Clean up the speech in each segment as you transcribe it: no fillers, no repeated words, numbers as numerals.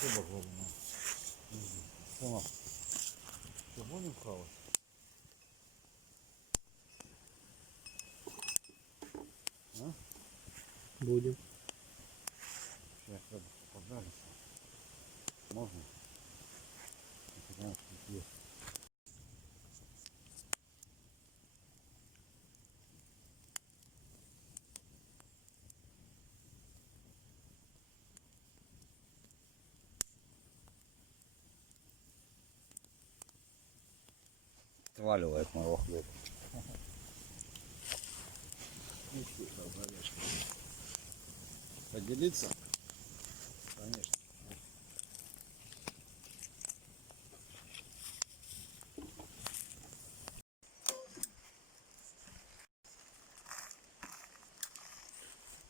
Рыба голубая. Сама. Что, будем хавать? А? Будем. Сейчас рыбу попадались. Можно? Есть. Сваливает моего хлеба. Поделиться? Конечно.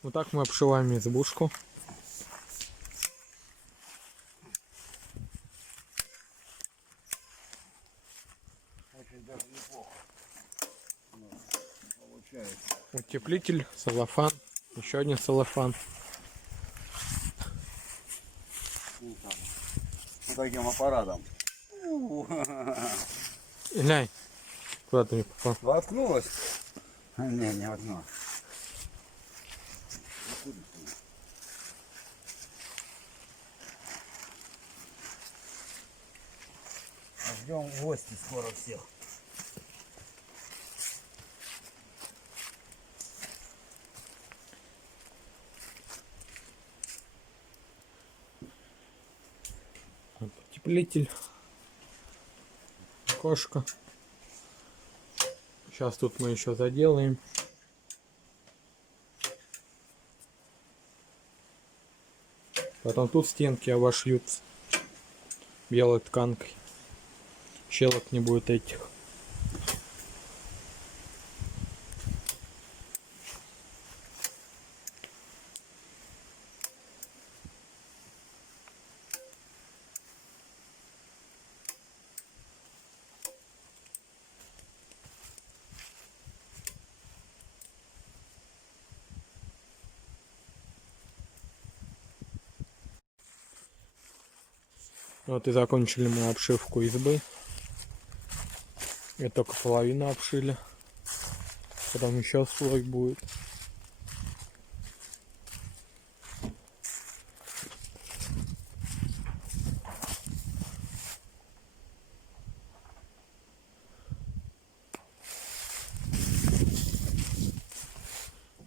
Вот так мы обшиваем избушку. Очень даже неплохо. Получается. Утеплитель, целлофан, еще один целлофан. Вот таким аппаратом. Глянь, куда ты не попал? Воткнулась? Не воткнулась. Ждем в гости скоро всех. Утеплитель, окошко. Сейчас тут мы еще заделаем. Потом тут стенки обошьются белой тканкой. Щелок не будет этих. Вот и закончили мы обшивку избы. И только половину обшили. Потом еще слой будет.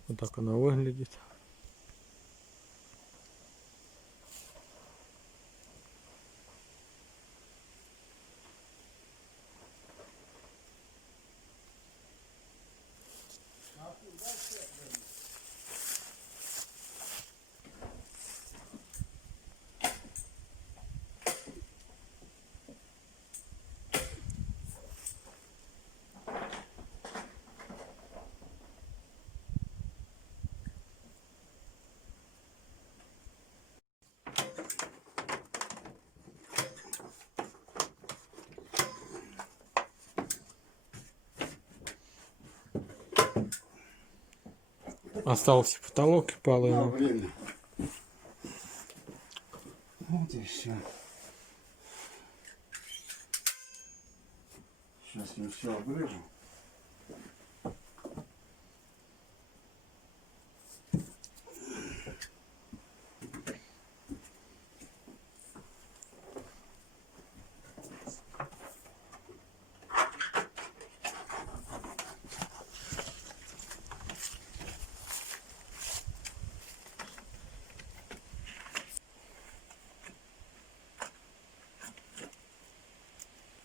Вот так она выглядит. Остался потолок и полы. Да, блин. Вот и все. Сейчас я все обрежу.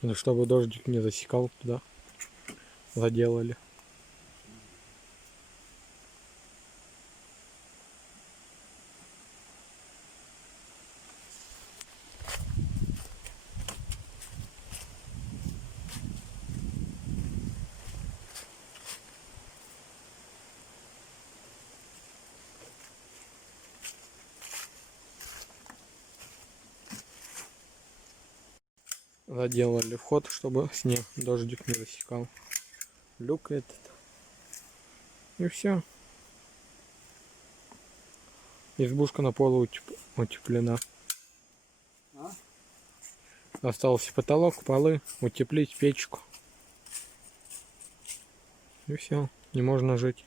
Ну, чтобы дождик не засекал туда. Заделали. Заделали вход, чтобы снег, дождик не засекал. Люк этот. И все. Избушка на полу утеплена. Остался потолок, полы, утеплить печку. И все, не можно жить.